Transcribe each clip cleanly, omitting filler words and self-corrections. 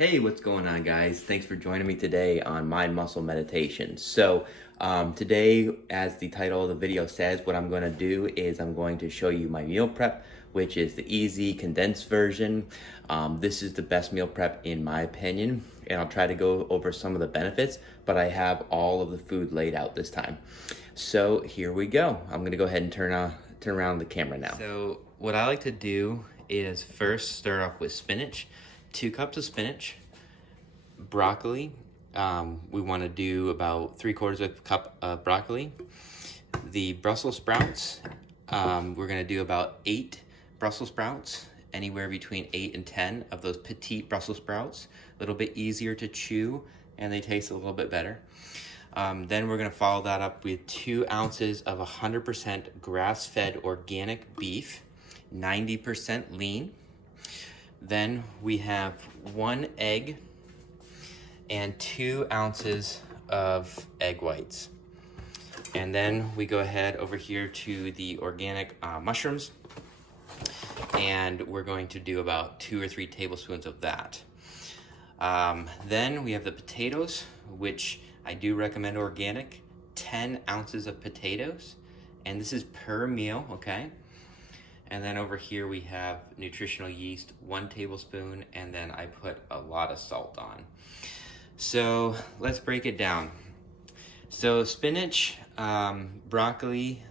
Hey, what's going on, guys? Thanks for joining me today on Mind Muscle Meditation. Today, as the title of the video says, what I'm going to do is I'm going to show you my meal prep, which is the easy condensed version. This is the best meal prep in my opinion, and I'll try to go over some of the benefits, but I have all of the food laid out this time. So here we go. I'm going to go ahead and turn around the camera now. So what I like to do is first start off with spinach. 2 cups of spinach, broccoli. We want to do about 3/4 of a cup of broccoli. The Brussels sprouts, we're going to do about 8 Brussels sprouts, anywhere between 8 and 10 of those petite Brussels sprouts. A little bit easier to chew and they taste a little bit better. Then we're going to follow that up with 2 ounces of 100% grass-fed organic beef, 90% lean. Then we have 1 egg and 2 ounces of egg whites. And then we go ahead over here to the organic mushrooms, and we're going to do about 2 or 3 tablespoons of that. Then we have the potatoes, which I do recommend organic, 10 ounces of potatoes, and this is per meal, okay? And then over here we have nutritional yeast, 1 tablespoon, and then I put a lot of salt on. So let's break it down. So spinach, broccoli,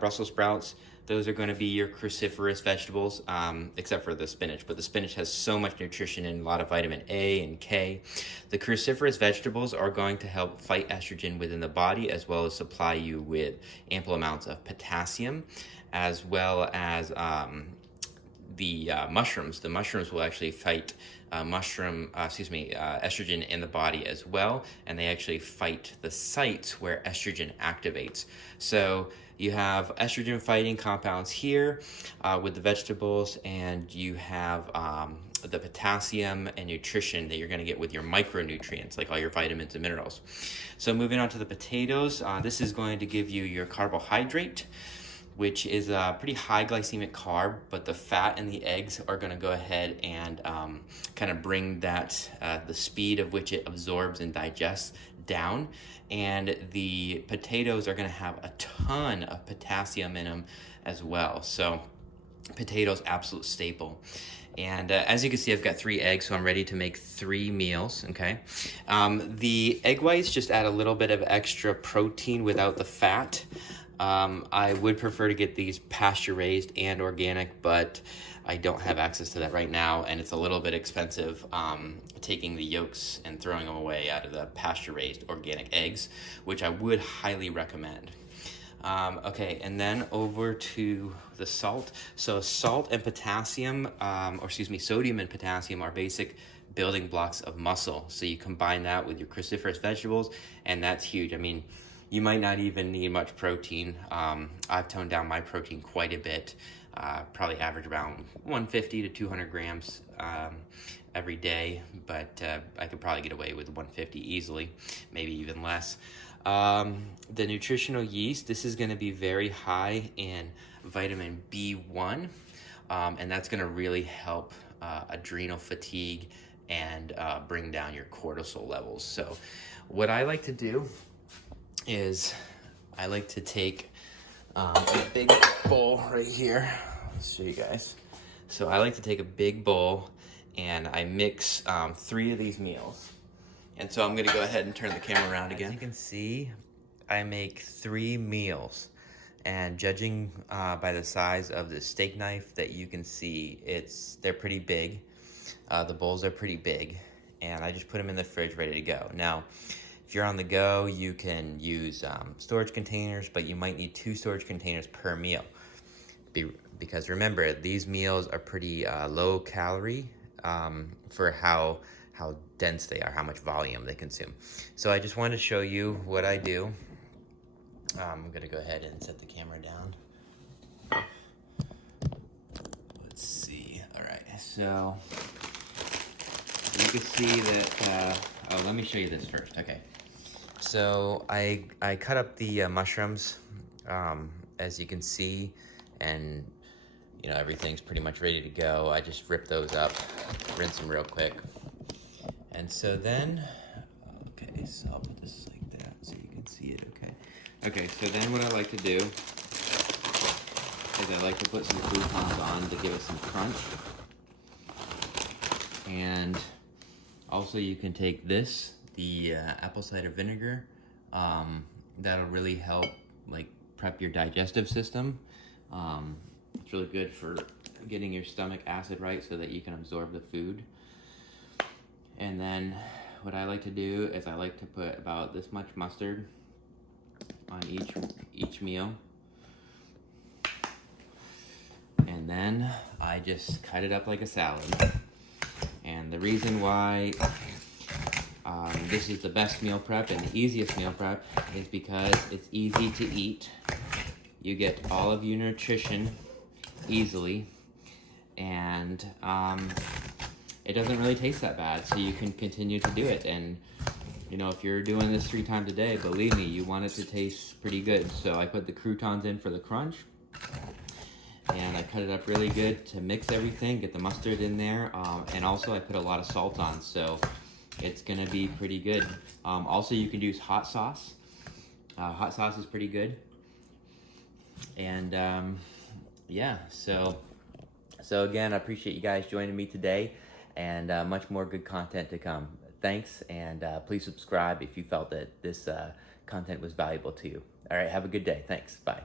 Brussels sprouts, those are going to be your cruciferous vegetables, except for the spinach. But the spinach has so much nutrition and a lot of vitamin A and K. The cruciferous vegetables are going to help fight estrogen within the body, as well as supply you with ample amounts of potassium, as well as the mushrooms. The mushrooms will actually fight estrogen in the body as well, and they actually fight the sites where estrogen activates. So you have estrogen fighting compounds here with the vegetables, and you have the potassium and nutrition that you're going to get with your micronutrients, like all your vitamins and minerals. So moving on to the potatoes, this is going to give you your carbohydrate, which is a pretty high glycemic carb, but the fat and the eggs are going to go ahead and kind of bring that, the speed of which it absorbs and digests down. And the potatoes are going to have a ton of potassium in them as well. So potatoes, absolute staple. And as you can see, I've got 3 eggs, so I'm ready to make 3 meals, okay? The egg whites just add a little bit of extra protein without the fat. I would prefer to get these pasture raised and organic, but I don't have access to that right now, and it's a little bit expensive taking the yolks and throwing them away out of the pasture raised organic eggs, which I would highly recommend. Okay, and then over to the salt. So salt and potassium, sodium and potassium are basic building blocks of muscle. So you combine that with your cruciferous vegetables, and that's huge. I mean, you might not even need much protein. I've toned down my protein quite a bit, probably average around 150 to 200 grams every day, but I could probably get away with 150 easily, maybe even less. The nutritional yeast, this is going to be very high in vitamin B1, and that's going to really help adrenal fatigue and bring down your cortisol levels. So what I like to do is I like to take a big bowl right here. Let's show you guys. So I like to take a big bowl and I mix 3 of these meals. And so I'm gonna go ahead and turn the camera around again. As you can see, I make 3 meals. And judging by the size of the steak knife that you can see, they're pretty big. The bowls are pretty big. And I just put them in the fridge ready to go. Now, if you're on the go, you can use storage containers, but you might need 2 storage containers per meal. Because remember, these meals are pretty low calorie for how dense they are, how much volume they consume. So I just wanted to show you what I do. I'm gonna go ahead and set the camera down. Let's see, all right, so you can see that, let me show you this first, okay. So I cut up the mushrooms, as you can see, and you know, everything's pretty much ready to go. I just rip those up, rinse them real quick. And so then, okay, so I'll put this like that so you can see it, okay. Okay, so then what I like to do is I like to put some croutons on to give it some crunch. And also you can take this, the apple cider vinegar, that'll really help like prep your digestive system. It's really good for getting your stomach acid right so that you can absorb the food. And then what I like to do is I like to put about this much mustard on each meal. And then I just cut it up like a salad. And the reason why this is the best meal prep and the easiest meal prep is because it's easy to eat. You get all of your nutrition easily, and it doesn't really taste that bad, so you can continue to do it. And you know, if you're doing this 3 times a day, believe me, you want it to taste pretty good. So I put the croutons in for the crunch, and I cut it up really good to mix everything, get the mustard in there, and also I put a lot of salt on, so it's gonna be pretty good. Also, you can use hot sauce. Hot sauce is pretty good. And yeah, so again, I appreciate you guys joining me today, and much more good content to come. Thanks, and please subscribe if you felt that this content was valuable to you. All right, have a good day. Thanks. Bye.